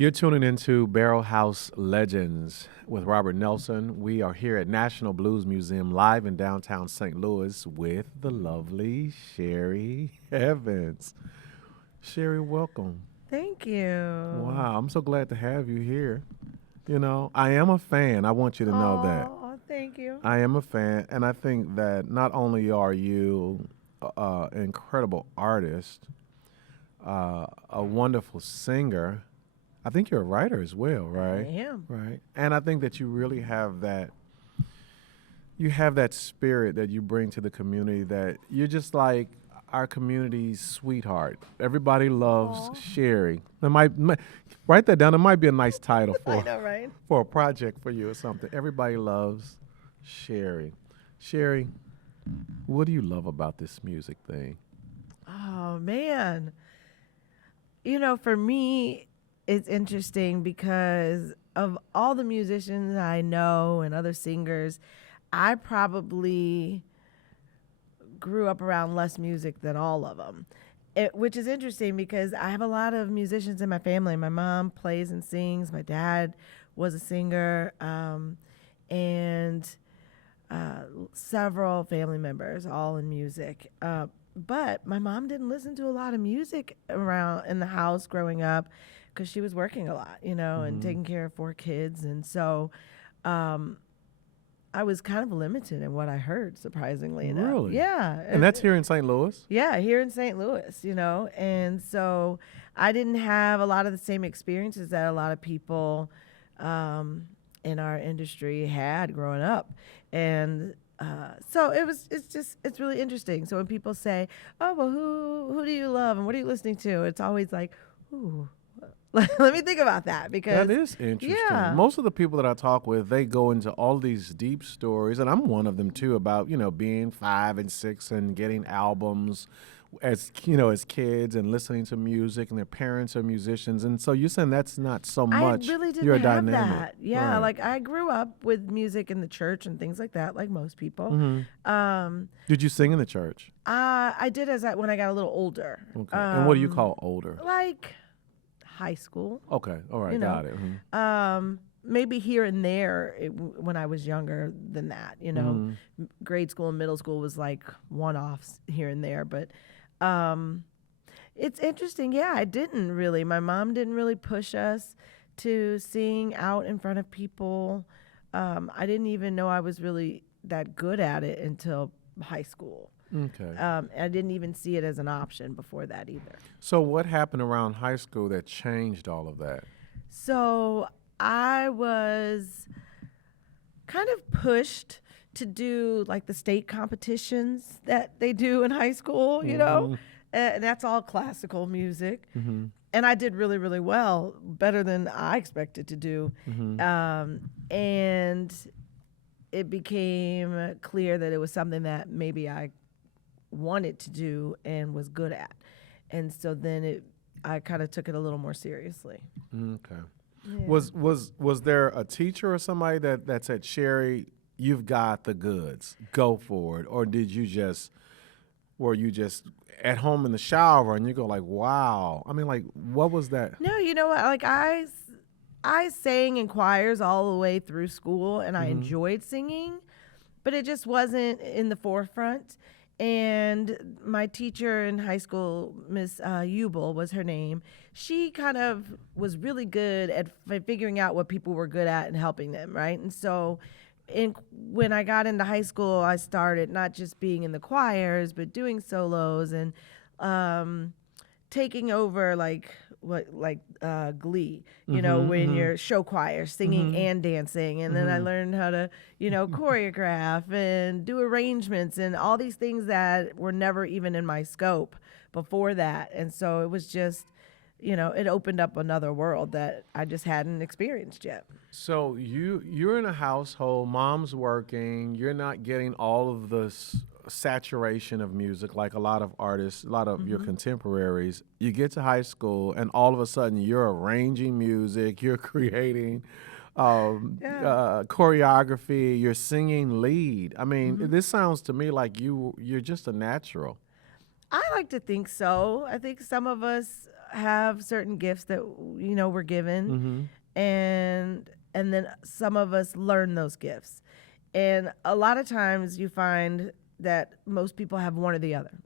You're tuning into Barrelhouse Legends with Robert Nelson. We are here at National Blues Museum live in downtown St. Louis with the lovely Cheri Evans. Cheri, welcome. Thank you. Wow, I'm so glad to have you here. You know, I am a fan. I want you to know that. Oh, thank you. I am a fan, and I think that not only are you an incredible artist, a wonderful singer, I think you're a writer as well, right? I am. Right. And I think that you really have that spirit that you bring to the community, that you're just like our community's sweetheart. Everybody loves Aw. Cheri. Write that down. It might be a nice title I know, right? for a project for you or something. Everybody loves Cheri. Cheri, what do you love about this music thing? Oh, man. For me, it's interesting because of all the musicians I know and other singers, I probably grew up around less music than all of them. Which is interesting because I have a lot of musicians in my family. My mom plays and sings. My dad was a singer, and several family members, all in music. But my mom didn't listen to a lot of music around in the house growing up because she was working a lot, and taking care of 4 kids. And so I was kind of limited in what I heard, surprisingly enough. Really? Yeah. And that's here in St. Louis? Yeah, here in St. Louis, and so I didn't have a lot of the same experiences that a lot of people in our industry had growing up. And so it's really interesting. So when people say, oh, well, who do you love and what are you listening to? It's always like, ooh, let me think about that, because that is interesting. Yeah. Most of the people that I talk with, they go into all these deep stories, and I'm one of them too, about being 5 and 6 and getting albums as kids and listening to music, and their parents are musicians, and so you're saying that's not so much I really didn't your have dynamic. that. Yeah, Right. like I grew up with music in the church and things like that, like most people. Mhm. Did you sing in the church? I did when I got a little older. Okay. And what do you call older? Like high school. Okay. All right. you know. Got it. Mhm. Maybe here and there when I was younger than that. Mhm. Grade school and middle school was like one-offs here and there, but it's interesting. Yeah, I didn't really. My mom didn't really push us to sing out in front of people. I didn't even know I was really that good at it until high school. Okay. I didn't even see it as an option before that either. So what happened around high school that changed all of that? So I was kind of pushed to do like the state competitions that they do in high school, and that's all classical music. Mm-hmm. And I did really, really well, better than I expected to do. Mm-hmm. And it became clear that it was something that maybe I wanted to do and was good at. And so then I kind of took it a little more seriously. Okay. Yeah. Was there a teacher or somebody that said, Cheri, you've got the goods, go for it? Or were you just at home in the shower and you go like, wow? I mean, like, what was that? No, you know what? Like I sang in choirs all the way through school, and I enjoyed singing, but it just wasn't in the forefront. And my teacher in high school, Miss Ubel was her name. She kind of was really good at figuring out what people were good at and helping them, right? And so when I got into high school, I started not just being in the choirs, but doing solos and taking over Glee, when you're show choir, singing and dancing. And then I learned how to, choreograph and do arrangements and all these things that were never even in my scope before that. And so it was just, it opened up another world that I just hadn't experienced yet. So you're in a household, mom's working, you're not getting all of this saturation of music like a lot of artists, a lot of your contemporaries. You get to high school and all of a sudden you're arranging music, you're creating choreography, you're singing lead. I mean, this sounds to me like you're just a natural. I like to think so. I think some of us have certain gifts that we're given, and then some of us learn those gifts. And a lot of times you find that most people have one or the other.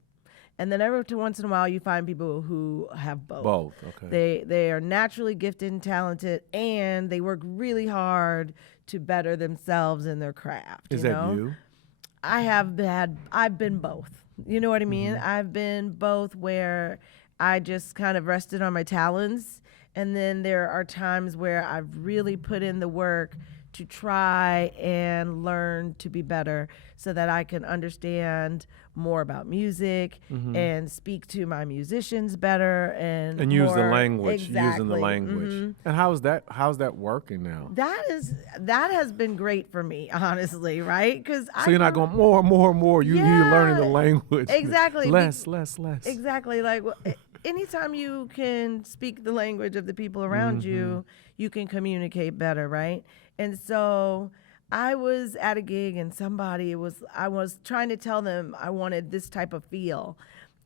And then every once in a while you find people who have both. Both, okay. They are naturally gifted and talented, and they work really hard to better themselves in their craft. Is that you? I've been both. You know what I mean? I've been both, where I just kind of rested on my talents, and then there are times where I've really put in the work to try and learn to be better so that I can understand more about music and speak to my musicians better and use the more, language, exactly. using the language. And how's that working now? That has been great for me, honestly, right? Because so you're not going more and more and more. You're learning the language. Exactly. less. Exactly. Like anytime you can speak the language of the people around you, you can communicate better, right? And so I was at a gig and I was trying to tell them I wanted this type of feel.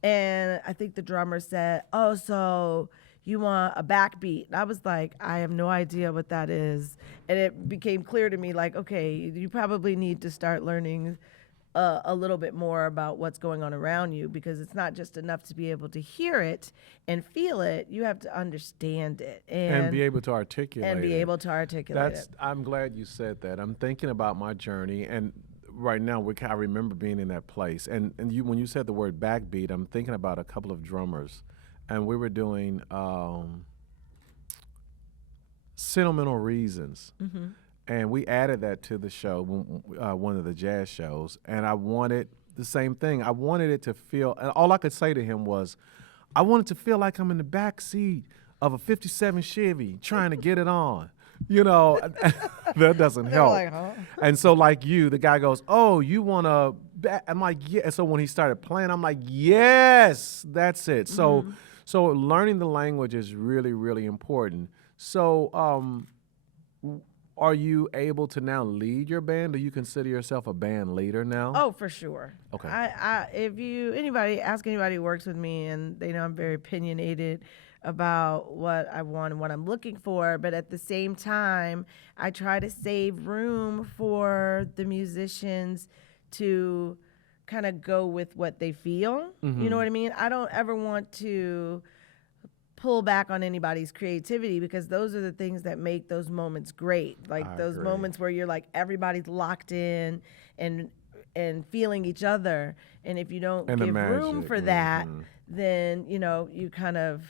And I think the drummer said, "Oh, so you want a backbeat?" And I was like, "I have no idea what that is." And it became clear to me, like, okay, you probably need to start learning a little bit more about what's going on around you, because it's not just enough to be able to hear it and feel it. You have to understand it and be able to articulate it. I'm glad you said that. I'm thinking about my journey, and right now I remember being in that place. And when you said the word backbeat, I'm thinking about a couple of drummers, and we were doing Sentimental Reasons. And we added that to the show, one of the jazz shows, and I wanted the same thing. I wanted it to feel, and all I could say to him was, I wanted to feel like I'm in the back seat of a 57 Chevy trying to get it on. That doesn't help. Like, huh? And so like you, the guy goes, "Oh, you want to," I'm like, "Yeah." And so when he started playing, I'm like, "Yes, that's it." So learning the language is really, really important. So, are you able to now lead your band? Do you consider yourself a band leader now? Oh, for sure. Okay. Ask anybody who works with me, and they know I'm very opinionated about what I want and what I'm looking for. But at the same time, I try to save room for the musicians to kind of go with what they feel. You know what I mean? I don't ever want to pull back on anybody's creativity, because those are the things that make those moments great. Like those moments where you're like, everybody's locked in and feeling each other. And if you don't give room for that, then, you kind of,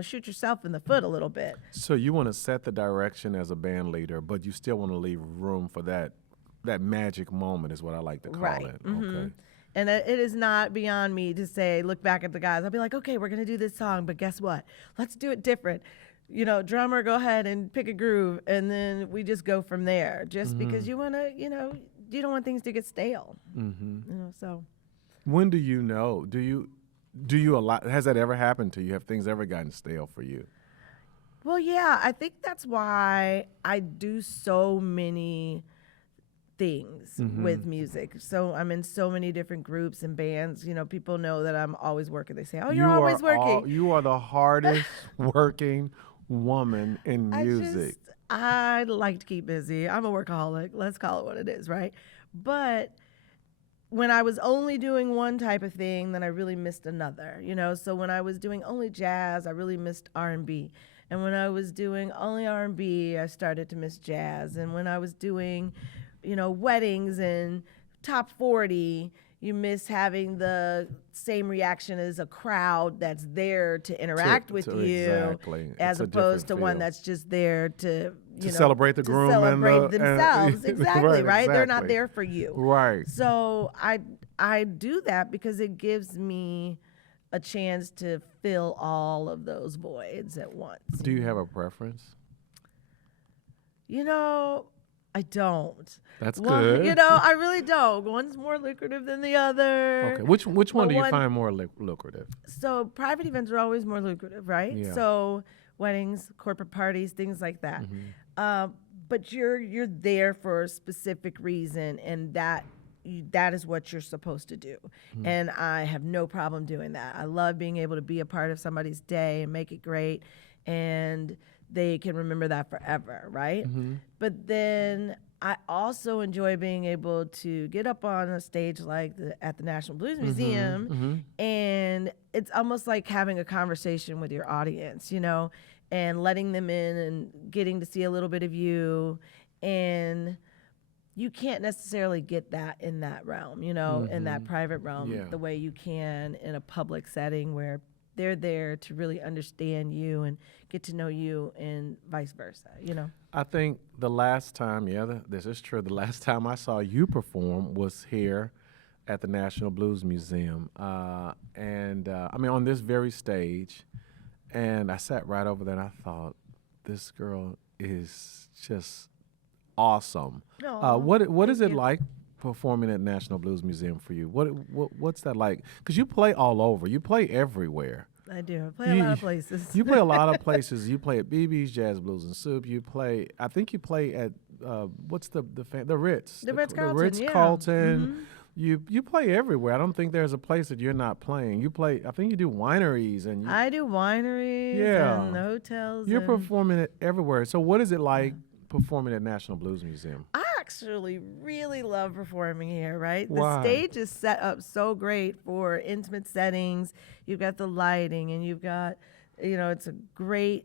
shoot yourself in the foot a little bit. So you want to set the direction as a band leader, but you still want to leave room for that magic moment, is what I like to call it. Okay. And it is not beyond me to say, look back at the guys. I'll be like, okay, we're going to do this song, but guess what? Let's do it different. Drummer, go ahead and pick a groove, and then we just go from there. Just because you want to, you don't want things to get stale. So. When do you know? Do you allow? Has that ever happened to you? Have things ever gotten stale for you? Well, yeah, I think that's why I do so many things with music. So I'm in so many different groups and bands. People know that I'm always working. They say, "Oh, you're always working." You are the hardest working woman in music. I like to keep busy. I'm a workaholic. Let's call it what it is, right? But when I was only doing one type of thing, then I really missed another. So when I was doing only jazz, I really missed R&B. And when I was doing only R&B, I started to miss jazz. And when I was doing weddings and top 40, you miss having the same reaction as a crowd that's there to interact with you, exactly. as opposed to one that's just there to celebrate the groom celebrate themselves. Exactly, right? Exactly. They're not there for you. Right. So I do that because it gives me a chance to fill all of those voids at once. Do you have a preference? I don't. That's good. I really don't. One's more lucrative than the other. Okay. Which one do you find more lucrative? So private events are always more lucrative, right? Yeah. So weddings, corporate parties, things like that. But you're there for a specific reason, and that that is what you're supposed to do. And I have no problem doing that. I love being able to be a part of somebody's day and make it great, and they can remember that forever, right? But then I also enjoy being able to get up on a stage like at the National Blues Museum, and it's almost like having a conversation with your audience, you know, and letting them in and getting to see a little bit of you. And you can't necessarily get that in that realm, you know, in that private realm, the way you can in a public setting where they're there to really understand you and get to know you, and vice versa, you know. I think the last time, this is true, the last time I saw you perform was here at the National Blues Museum. I mean, on this very stage. And I sat right over there and I thought, this girl is just awesome. What is it like performing at National Blues Museum for you? What's that like? Because you play all over. You play everywhere. I do. I play a lot of places. You play a lot of places. You play at BB's, Jazz, Blues, and Soup. I think you play at, what's the Ritz? The Ritz-Carlton, The Ritz-Carlton. You play everywhere. I don't think there's a place that you're not playing. You play, I think you do wineries. I do wineries and hotels. You're performing it everywhere. So what is it like performing at National Blues Museum? I actually really love performing here, right? Why? The stage is set up so great for intimate settings. You've got the lighting and you've got, you know, it's a great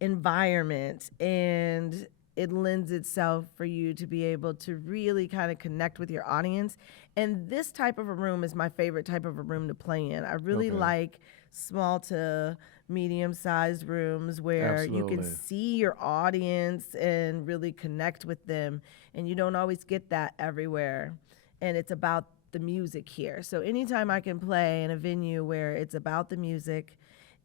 environment, and it lends itself for you to be able to really kind of connect with your audience. And this type of a room is my favorite type of a room to play in. I really like small to medium-sized rooms where you can see your audience and really connect with them. And you don't always get that everywhere. And it's about the music here. So anytime I can play in a venue where it's about the music,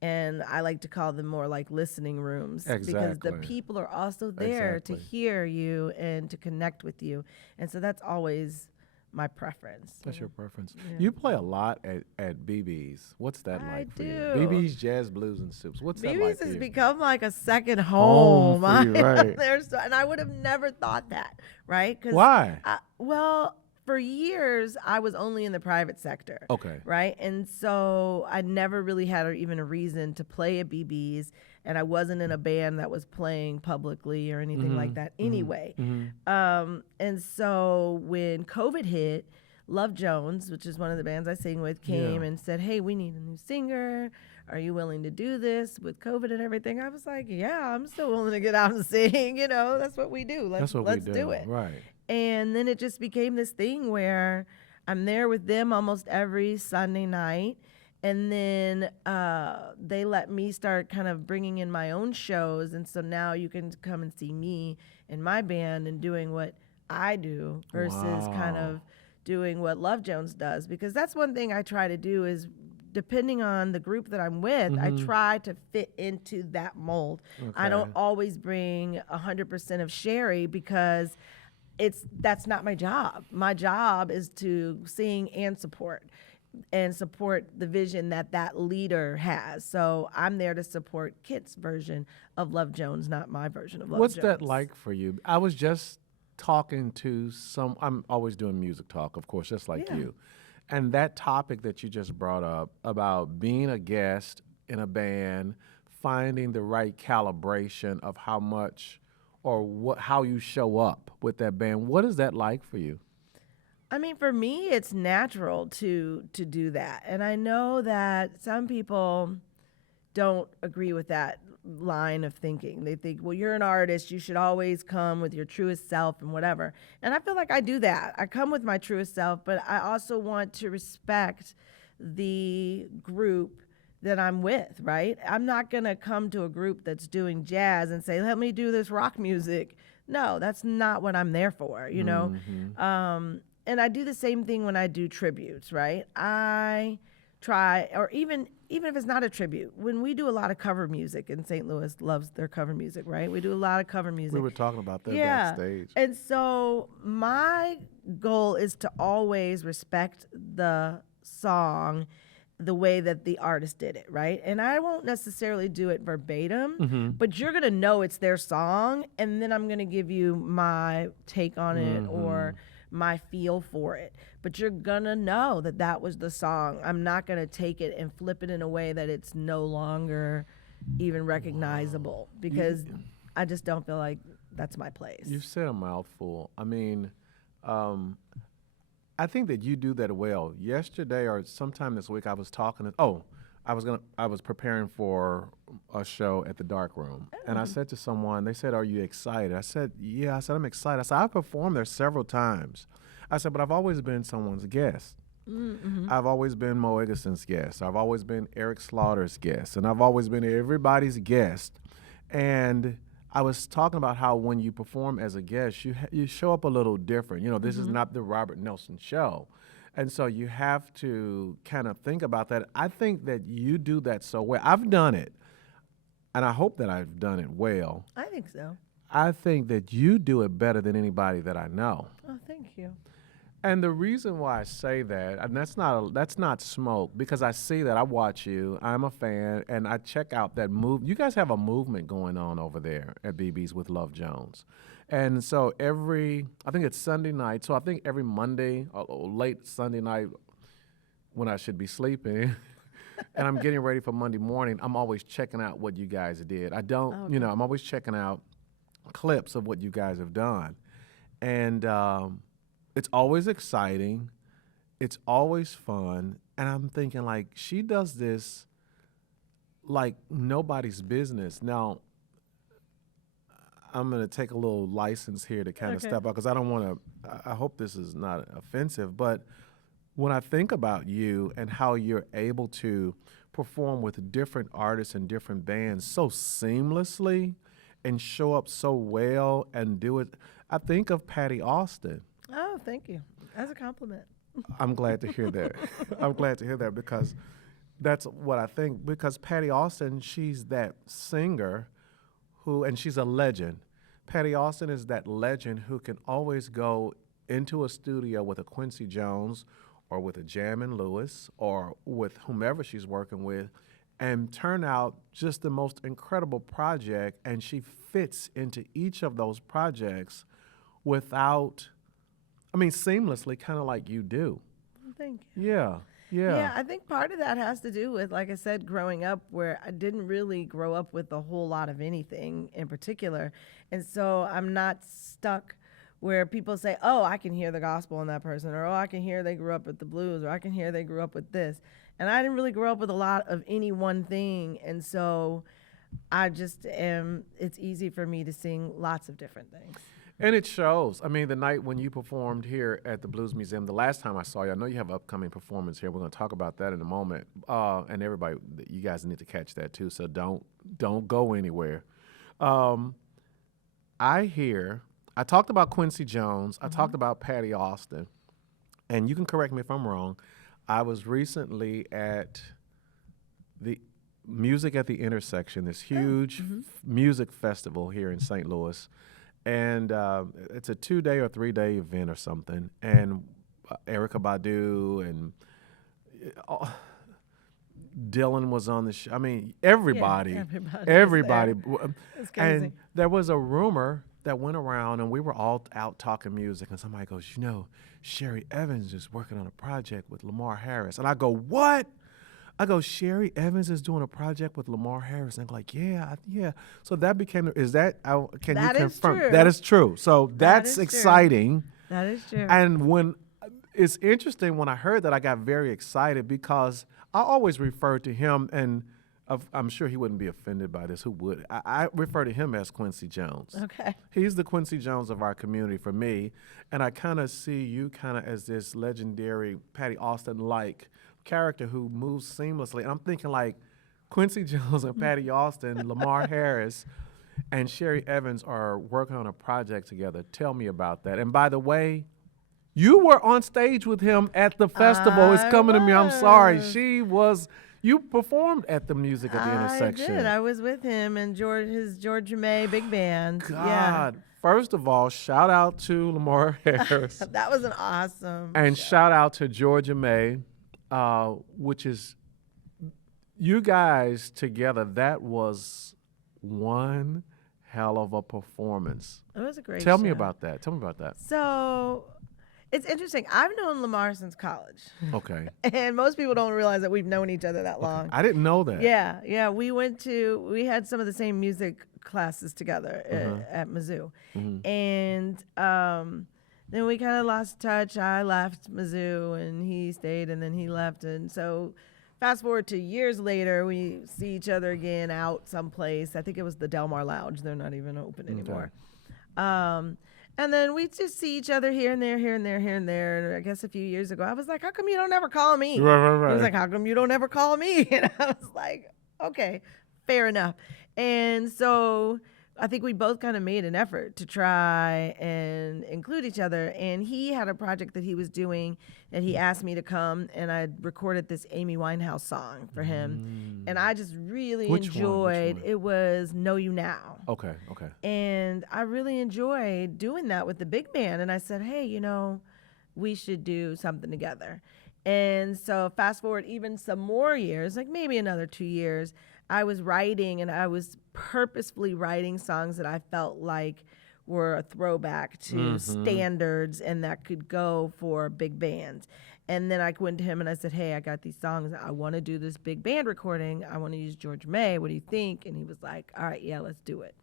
and I like to call them more like listening rooms, because the people are also there to hear you and to connect with you. And so that's always my preference. That's your preference. Yeah. You play a lot at BB's. What's that like for you? I do. BB's, Jazz, Blues, and Soups. What's that like for you? BB's has become like a second home. For you, right. And I would have never thought that, right? Why? Well, for years, I was only in the private sector. Okay. Right? And so I never really had even a reason to play at BB's, and I wasn't in a band that was playing publicly or anything like that anyway. And so when COVID hit, Love Jones, which is one of the bands I sing with, came and said, hey, we need a new singer. Are you willing to do this with COVID and everything? I was like, yeah, I'm still willing to get out and sing. You know, that's what we do. Let's do it. Right. And then it just became this thing where I'm there with them almost every Sunday night. And then they let me start kind of bringing in my own shows. And so now you can come and see me and my band and doing what I do versus kind of doing what Love Jones does. Because that's one thing I try to do is, depending on the group that I'm with, I try to fit into that mold. I don't always bring 100% of Cheri, because that's not my job. My job is to sing and support the vision that leader has. So I'm there to support Kit's version of Love Jones, not my version of Love Jones. What's that like for you? I was just talking to I'm always doing music talk, of course, just like you. And that topic that you just brought up about being a guest in a band, finding the right calibration of how much or how you show up with that band. What is that like for you? I mean, for me, it's natural to do that. And I know that some people don't agree with that line of thinking. They think, well, you're an artist, you should always come with your truest self and whatever. And I feel like I do that. I come with my truest self, but I also want to respect the group that I'm with, right? I'm not going to come to a group that's doing jazz and say, let me do this rock music. No, that's not what I'm there for, you know? And I do the same thing when I do tributes, right? I try, or even if it's not a tribute, when we do a lot of cover music, and St. Louis loves their cover music, right? We do a lot of cover music. We were talking about that backstage. And so my goal is to always respect the song the way that the artist did it, right? And I won't necessarily do it verbatim, but you're gonna know it's their song, and then I'm gonna give you my take on it or my feel for it. But you're gonna know that that was the song. I'm not gonna take it and flip it in a way that it's no longer even recognizable, because I just don't feel like that's my place. You've said a mouthful. I mean, I think that you do that well. Yesterday or sometime this week, I was talking. I was preparing for a show at the Dark Room, and I said to someone, they said, "Are you excited?" I said, "Yeah." I said, "I'm excited." I said, "I've performed there several times." I said, "But I've always been someone's guest. I've always been Mo Eggerson's guest. I've always been Eric Slaughter's guest, and I've always been everybody's guest." And I was talking about how when you perform as a guest, you show up a little different. You know, this is not the Robert Nelson show. And so you have to kind of think about that. I think that you do that so well. I've done it, and I hope that I've done it well. I think so. I think that you do it better than anybody that I know. Oh, thank you. And the reason why I say that, and that's not smoke, because I see that, I watch you, I'm a fan, and I check out that move. You guys have a movement going on over there at BB's with Love Jones. And so I think it's Sunday night, so I think every Monday or late Sunday night when I should be sleeping, and I'm getting ready for Monday morning, I'm always checking out what you guys did. I'm always checking out clips of what you guys have done. And it's always exciting. It's always fun. And I'm thinking, like, she does this like nobody's business. Now, I'm going to take a little license here to kind of step out, because I hope this is not offensive, but when I think about you and how you're able to perform with different artists and different bands so seamlessly and show up so well and do it, I think of Patty Austin. Oh, thank you. That's a compliment. I'm glad to hear that. I'm glad to hear that, because that's what I think. Because Patty Austin, she's that singer and she's a legend. Patty Austin is that legend who can always go into a studio with a Quincy Jones or with a Jammin' Lewis or with whomever she's working with and turn out just the most incredible project, and she fits into each of those projects seamlessly, kind of like you do. Thank you. Yeah. Yeah, I think part of that has to do with, like I said, growing up, where I didn't really grow up with a whole lot of anything in particular. And so I'm not stuck where people say, oh, I can hear the gospel in that person, or oh, I can hear they grew up with the blues, or I can hear they grew up with this. And I didn't really grow up with a lot of any one thing. And so it's easy for me to sing lots of different things. And it shows. I mean, the night when you performed here at the Blues Museum, the last time I saw you, I know you have an upcoming performance here. We're going to talk about that in a moment. And everybody, you guys need to catch that too, so don't go anywhere. I talked about Quincy Jones. I talked about Patty Austin. And you can correct me if I'm wrong. I was recently at the Music at the Intersection, this huge music festival here in St. Louis. And it's a 2-day or 3-day event or something. And Erykah Badu and Dylan was on the show. I mean, everybody. Yeah, everybody. It's crazy. And there was a rumor that went around, and we were all out talking music, and somebody goes, Cheri Evans is working on a project with Lamar Harris. And I go, what? I go, Cheri Evans is doing a project with Lamar Harris. And I'm like, yeah. So that became, can you confirm? True. That is true. So that's is exciting. True. That is true. And it's interesting when I heard that, I got very excited, because I always refer to him, and I'm sure he wouldn't be offended by this. Who would? I refer to him as Quincy Jones. Okay. He's the Quincy Jones of our community for me. And I kind of see you kind of as this legendary Patty Austin-like character who moves seamlessly. And I'm thinking, like, Quincy Jones and Patty Austin, Lamar Harris, and Cheri Evans are working on a project together. Tell me about that. And by the way, you were on stage with him at the festival. It's coming to me. I'm sorry. You performed at the Music at the Intersection. I did. I was with him and his Georgia May big band. God. Yeah. First of all, shout out to Lamar Harris. That was an awesome And show. Shout out to Georgia May, which is, you guys together, that was one hell of a performance. It was a great show. Tell me about that. So It's interesting. I've known Lamar since college. Okay. And most people don't realize that we've known each other that long. I didn't know that. Yeah. We had some of the same music classes together at Mizzou. And then we kind of lost touch. I left Mizzou and he stayed and then he left. And so fast forward to years later, we see each other again out someplace. I think it was the Del Mar Lounge. They're not even open anymore. And then we just see each other here and there, here and there, here and there. And I guess a few years ago, I was like, how come you don't ever call me? Right. He was like, how come you don't ever call me? And I was like, okay, fair enough. And so I think we both kind of made an effort to try and include each other. And he had a project that he was doing and he asked me to come, and I recorded this Amy Winehouse song for him. And I just really enjoyed it. Was Know You Now. Okay. And I really enjoyed doing that with the big band. And I said, hey, we should do something together. And so fast forward even some more years, like maybe another 2 years, I was writing, and I was purposefully writing songs that I felt like were a throwback to standards and that could go for big bands. And then I went to him and I said, hey, I got these songs. I want to do this big band recording. I want to use George May. What do you think? And he was like, all right, yeah, let's do it.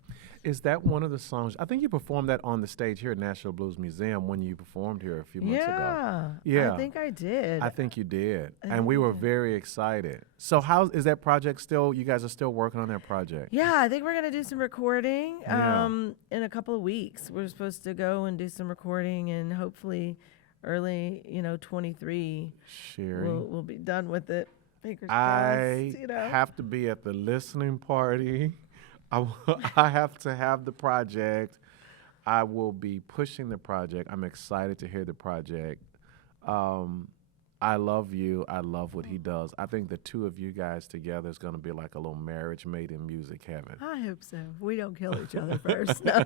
Is that one of the songs? I think you performed that on the stage here at National Blues Museum when you performed here a few months ago. Yeah, I think I did. I think you did. And we were very excited. So how is that project still? You guys are still working on that project? Yeah, I think we're going to do some recording Yeah. in a couple of weeks. We're supposed to go and do some recording, and hopefully early, 23, Cheri, we'll be done with it. Fingers I crossed, have to be at the listening party. I have to have the project. I will be pushing the project. I'm excited to hear the project. I love you. I love what he does. I think the two of you guys together is going to be like a little marriage made in music heaven. I hope so. We don't kill each other first. No.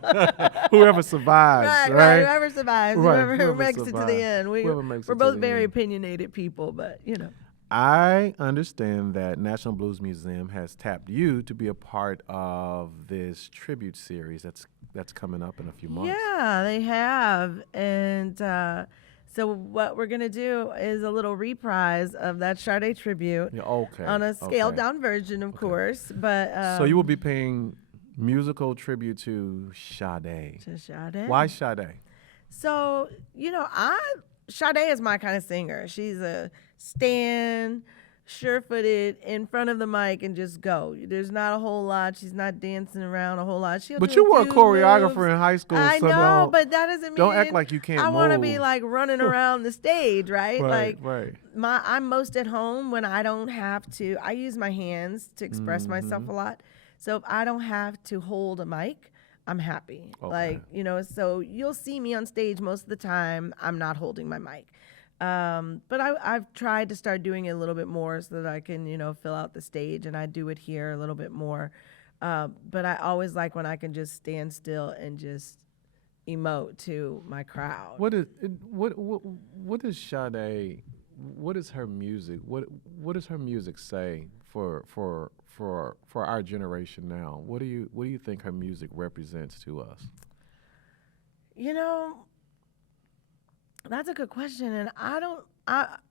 Whoever survives, right? Whoever survives, Right, whoever whoever makes it to survives. the end. Whoever makes it We're to both the very end. opinionated people, but I understand that National Blues Museum has tapped you to be a part of this tribute series that's coming up in a few months. Yeah, they have. And so what we're going to do is a little reprise of that Sade Tribute Yeah, okay. on a scaled okay. down version, of course. But So you will be paying musical tribute to Sade. to Sade. Why Sade? So, Sade is my kind of singer. She's a stand, sure-footed, in front of the mic and just go. There's not a whole lot. She's not dancing around a whole lot. But you were a choreographer in high school. I so know, but that doesn't mean don't act like you can't I want to move. be like running around the stage, right? Right. I'm most at home when I don't have to. I use my hands to express myself a lot. So if I don't have to hold a mic, I'm happy. Okay. So you'll see me on stage most of the time. I'm not holding my mic. But I've tried to start doing it a little bit more so that I can, fill out the stage, and I do it here a little bit more. But I always like when I can just stand still and just emote to my crowd. What is Sade? What is her music? What does her music say for our generation now? What do you think her music represents to us? That's a good question, and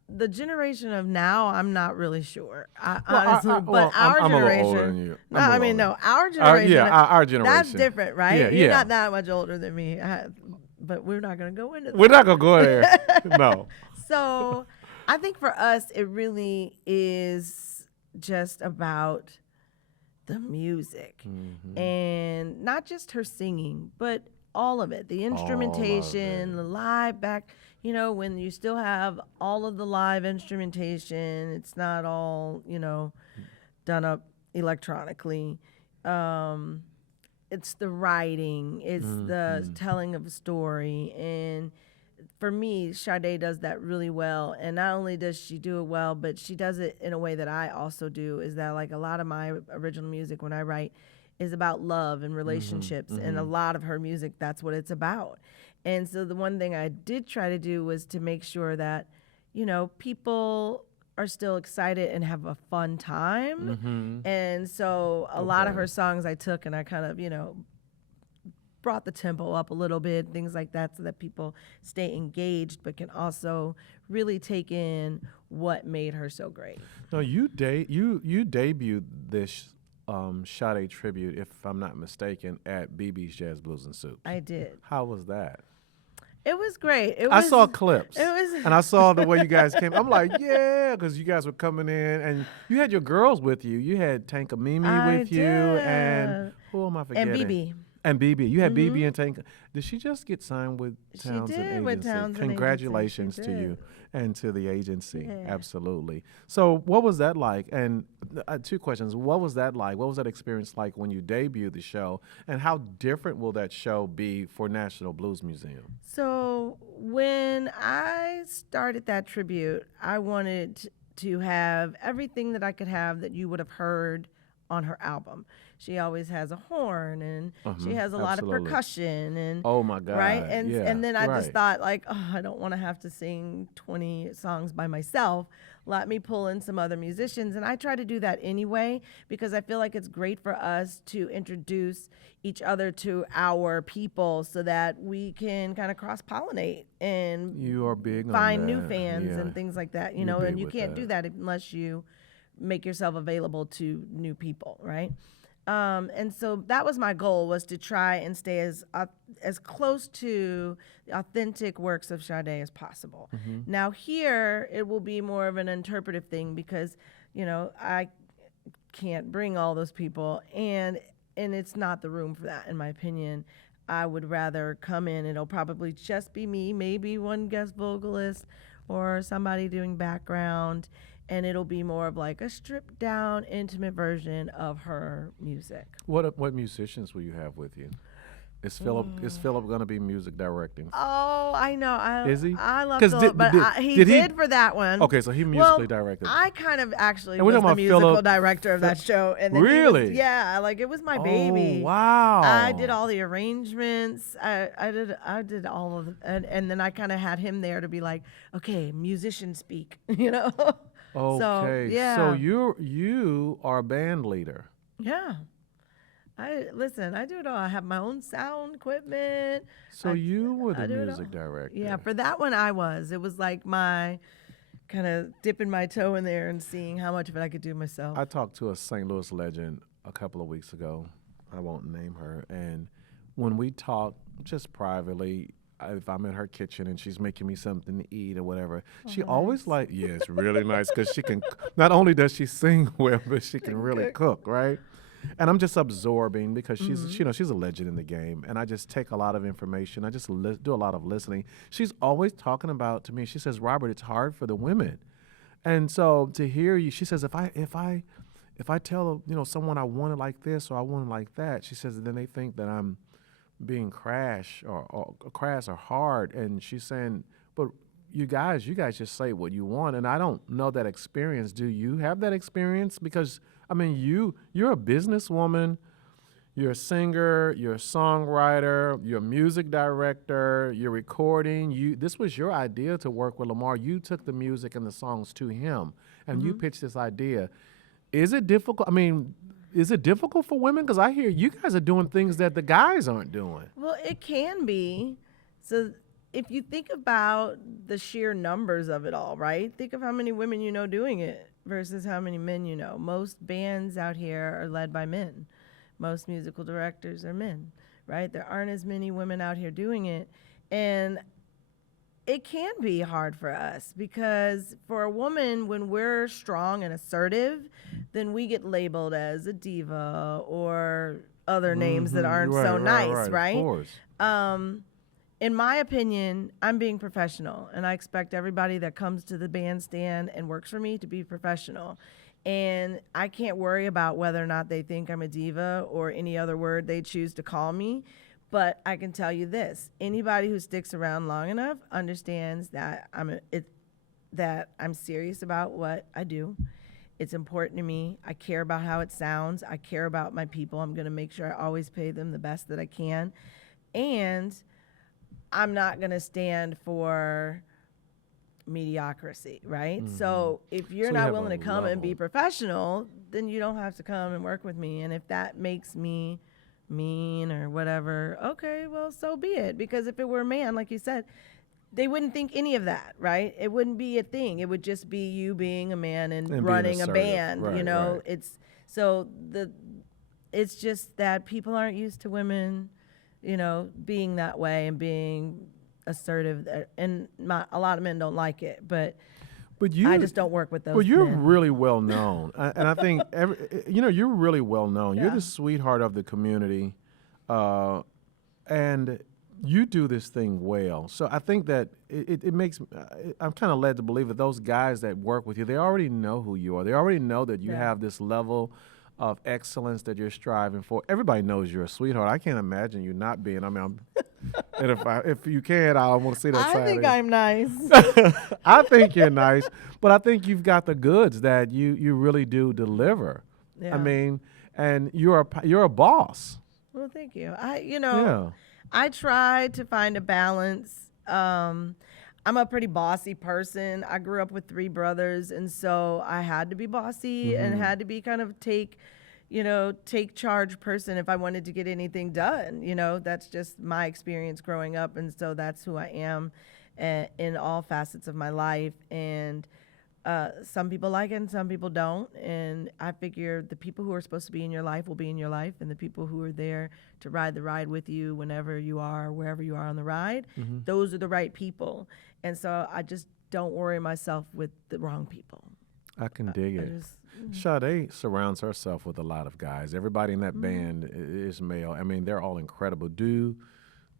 the generation of now, I'm not really sure. Honestly, but our I'm generation. a little older than you. Our generation. Our generation. That's different, right? Yeah, You're yeah. not that much older than me, but we're not going to go into that. We're not gonna go there. No. So, I think for us, it really is just about the music, and not just her singing, but all of it, the instrumentation, the live back, when you still have all of the live instrumentation, it's not all, done up electronically. It's the writing, it's the telling of a story. And for me, Sade does that really well. And not only does she do it well, but she does it in a way that I also do, is that like a lot of my original music when I write is about love and relationships, and a lot of her music, that's what it's about. And so the one thing I did try to do was to make sure that, people are still excited and have a fun time. And so a lot of her songs I took and I kind of, brought the tempo up a little bit, things like that, so that people stay engaged, but can also really take in what made her so great. No, you debuted this Sade Tribute, if I'm not mistaken, at BB's Jazz Blues and Soups. I did. How was that? It was great. I saw clips. It was, and I saw the way you guys came. I'm like, yeah, because you guys were coming in, and you had your girls with you. You had Tanka Mimi with you, and who am I forgetting? And BB. And BB. You had BB and Tanka. Did she just get signed with Townsend She did Agency? with Townsend Congratulations Agency. to She you did. and to the agency. Yeah. Absolutely. So what was that like? And two questions. What was that like? What was that experience like when you debuted the show? And how different will that show be for National Blues Museum? So when I started that tribute, I wanted to have everything that I could have that you would have heard on her album. She always has a horn, and she has a lot of percussion, and oh my God, right? And yeah, and then I right. just thought, like, oh, I don't want to have to sing 20 songs by myself. Let me pull in some other musicians, and I try to do that anyway because I feel like it's great for us to introduce each other to our people so that we can kind of cross-pollinate and you are big on find new that. fans Yeah. and things like that, you You're know, big and you with can't that. do that unless you make yourself available to new people, right? And so that was my goal, was to try and stay as close to the authentic works of Sade as possible. Now here, it will be more of an interpretive thing because, you know, I can't bring all those people, and it's not the room for that, in my opinion. I would rather come in, it'll probably just be me, maybe one guest vocalist or somebody doing background, and it'll be more of like a stripped down, intimate version of her music. What musicians will you have with you? Is Philip going to be music directing? Oh, I know. Is he? I love 'Cause Philip, but he did for that one. Okay, so he musically directed. I kind of actually And we're was talking the about musical Philip- director of that show. And then Really? yeah, like it was my baby. Oh, wow. I did all the arrangements. I did all of and then I kind of had him there to be like, okay, musician speak, you know? Okay, So, yeah. so you are a band leader. Yeah. I do it all. I have my own sound equipment. So you were I the do it music all. director. Yeah, for that one I was. It was like my kind of dipping my toe in there and seeing how much of it I could do myself. I talked to a St. Louis legend a couple of weeks ago. I won't name her. And when we talked just privately, if I'm in her kitchen and she's making me something to eat or whatever, she always yeah, it's really nice because she can, not only does she sing well, but she can really cook, right? And I'm just absorbing because she's, you know, she's a legend in the game. And I just take a lot of information. I just do a lot of listening. She's always talking about to me, she says, Robert, it's hard for the women. And so to hear you, she says, if I tell, you know, someone I want it like this or I want it like that, she says, then they think that I'm being crass or hard. And she's saying, but you guys just say what you want. And I don't know that experience. Do you have that experience? Because I mean, you're a businesswoman, you're a singer, you're a songwriter, you're a music director, you're recording. This was your idea to work with Lamar. You took the music and the songs to him, and you pitched this idea. Is it difficult? I mean, is it difficult for women? Because I hear you guys are doing things that the guys aren't doing. Well, it can be. So if you think about the sheer numbers of it all, right? Think of how many women you know doing it versus how many men you know. Most bands out here are led by men. Most musical directors are men, right? There aren't as many women out here doing it. And it can be hard for us because for a woman, when we're strong and assertive, then we get labeled as a diva or other names that aren't so nice, right? Of course. In my opinion, I'm being professional, and I expect everybody that comes to the bandstand and works for me to be professional. And I can't worry about whether or not they think I'm a diva or any other word they choose to call me. But I can tell you this: anybody who sticks around long enough understands that I'm serious about what I do. It's important to me. I care about how it sounds. I care about my people. I'm going to make sure I always pay them the best that I can. And I'm not going to stand for mediocrity, right? So if you're So you not have willing a to come and be level. professional, then you don't have to come and work with me. And if that makes me mean or whatever, okay, well, so be it. Because if it were a man, like you said, they wouldn't think any of that, right? It wouldn't be a thing. It would just be you being a man and being running a assertive. band, Right, you know? right. It's just that people aren't used to women, being that way and being assertive. And a lot of men don't like it, but I just don't work with those Well, you're men. really well known, and I think you're really well known. You're Yeah. the sweetheart of the community, and you do this thing well. So I think that it makes I'm kind of led to believe that those guys that work with you, they already know who you are. They already know that you have this level of excellence that you're striving for. Everybody knows you're a sweetheart. I can't imagine you not being. I mean, and if you can, I want to see that side. I think I'm nice. I think you're nice, but I think you've got the goods that you really do deliver. Yeah. I mean, and you're a boss. Well, thank you. Yeah. I try to find a balance. I'm a pretty bossy person. I grew up with 3 brothers, and so I had to be bossy and had to be kind of take charge person if I wanted to get anything done. That's just my experience growing up, and so that's who I am in all facets of my life. And some people like it and some people don't. And I figure the people who are supposed to be in your life will be in your life, and the people who are there to ride the ride with you whenever you are, wherever you are on the ride, those are the right people. And so I just don't worry myself with the wrong people. I can dig it. Sade surrounds herself with a lot of guys. Everybody in that band is male. I mean, they're all incredible. Do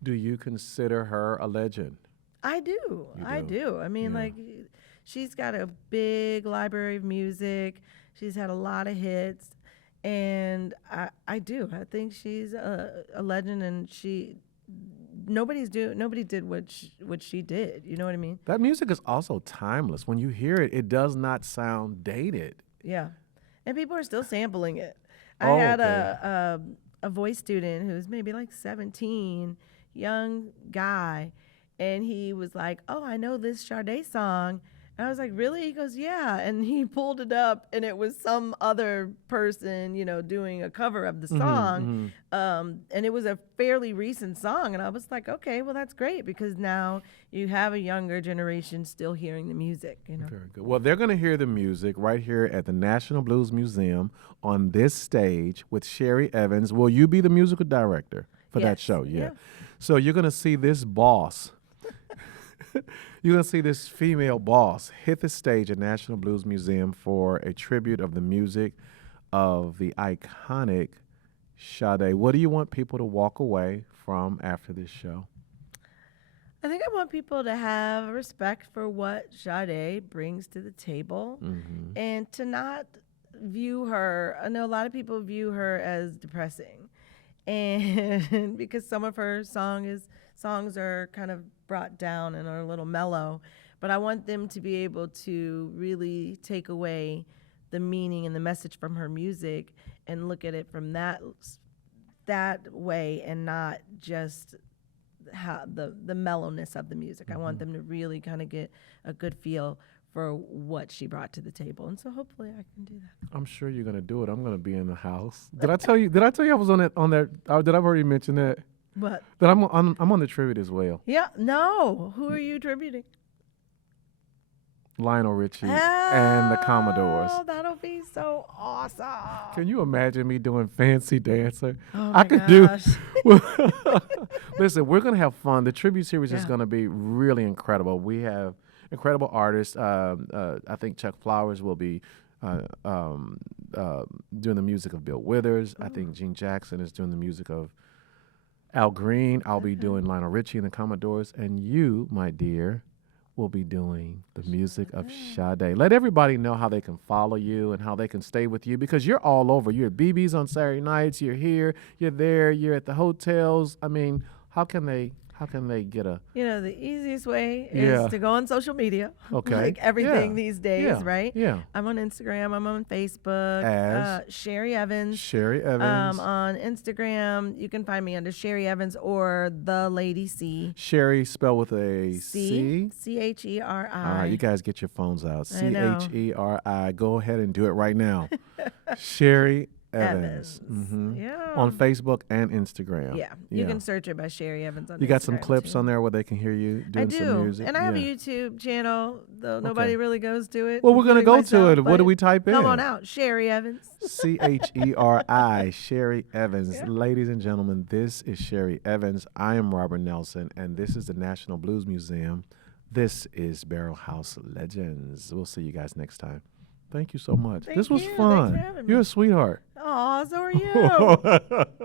you consider her a legend? I do. I do? do. I mean, like, she's got a big library of music. She's had a lot of hits. And I do. I think she's a legend, and nobody did what she did. You know what I mean? That music is also timeless. When you hear it, it does not sound dated. Yeah. And people are still sampling it. Oh, I had okay. a voice student who's maybe like 17, young guy, and he was like, "Oh, I know this Sade song." And I was like, "Really?" He goes, "Yeah." And he pulled it up, and it was some other person, doing a cover of the song. And it was a fairly recent song. And I was like, okay, well, that's great, because now you have a younger generation still hearing the music, Very good. Well, they're going to hear the music right here at the National Blues Museum on this stage with Cheri Evans. Will you be the musical director for that Yes. show? Yeah. So you're going to see this boss. You're going to see this female boss hit the stage at National Blues Museum for a tribute of the music of the iconic Sade. What do you want people to walk away from after this show? I think I want people to have respect for what Sade brings to the table, and to not view her. I know a lot of people view her as depressing, and because some of her songs are kind of brought down and are a little mellow, but I want them to be able to really take away the meaning and the message from her music and look at it from that way, and not just how the mellowness of the music. I want them to really kind of get a good feel for what she brought to the table, and so hopefully I can do that. I'm sure you're going to do it. I'm going to be in the house. Did I tell you I was on that? Did I already mention that? But That I'm on the tribute as well. yeah, no, who are you tributing? Lionel Richie and the Commodores. Oh, that'll be so awesome. Can you imagine me doing Fancy Dancer? Oh I my could gosh. do. Listen, we're gonna have fun. The tribute series is Yeah. gonna be really incredible. We have incredible artists. I think Chuck Flowers will be doing the music of Bill Withers. I think Gene Jackson is doing the music of Al Green. I'll be doing Lionel Richie and the Commodores, and you, my dear, will be doing the music of Sade. Let everybody know how they can follow you and how they can stay with you, because you're all over. You're at BB's on Saturday nights. You're here. You're there. You're at the hotels. I mean, how can they get a? The easiest way Yeah. is to go on social media. Okay. Like everything Yeah. these days, Yeah. right? Yeah. I'm on Instagram. I'm on Facebook. As? Cheri Evans. Cheri Evans. On Instagram, you can find me under Cheri Evans or The Lady C. Cheri spelled with a C. Cheri. All right, you guys get your phones out. I know. Cheri. Go ahead and do it right now. Cheri Evans. Yeah. On Facebook and Instagram. Yeah. You can search her by Cheri Evans on You got some Instagram, clips too. on there where they can hear you doing I do. some music? And I have a YouTube channel, though nobody really goes to it. Well, we're going to including go to myself, it. What do we type in? Come on out. Cheri Evans. Cheri, Cheri Evans. Ladies and gentlemen, this is Cheri Evans. I am Robert Nelson, and this is the National Blues Museum. This is Barrelhouse Legends. We'll see you guys next time. Thank you so much. This was fun. Thanks for having me. You're a sweetheart. Aw, so are you.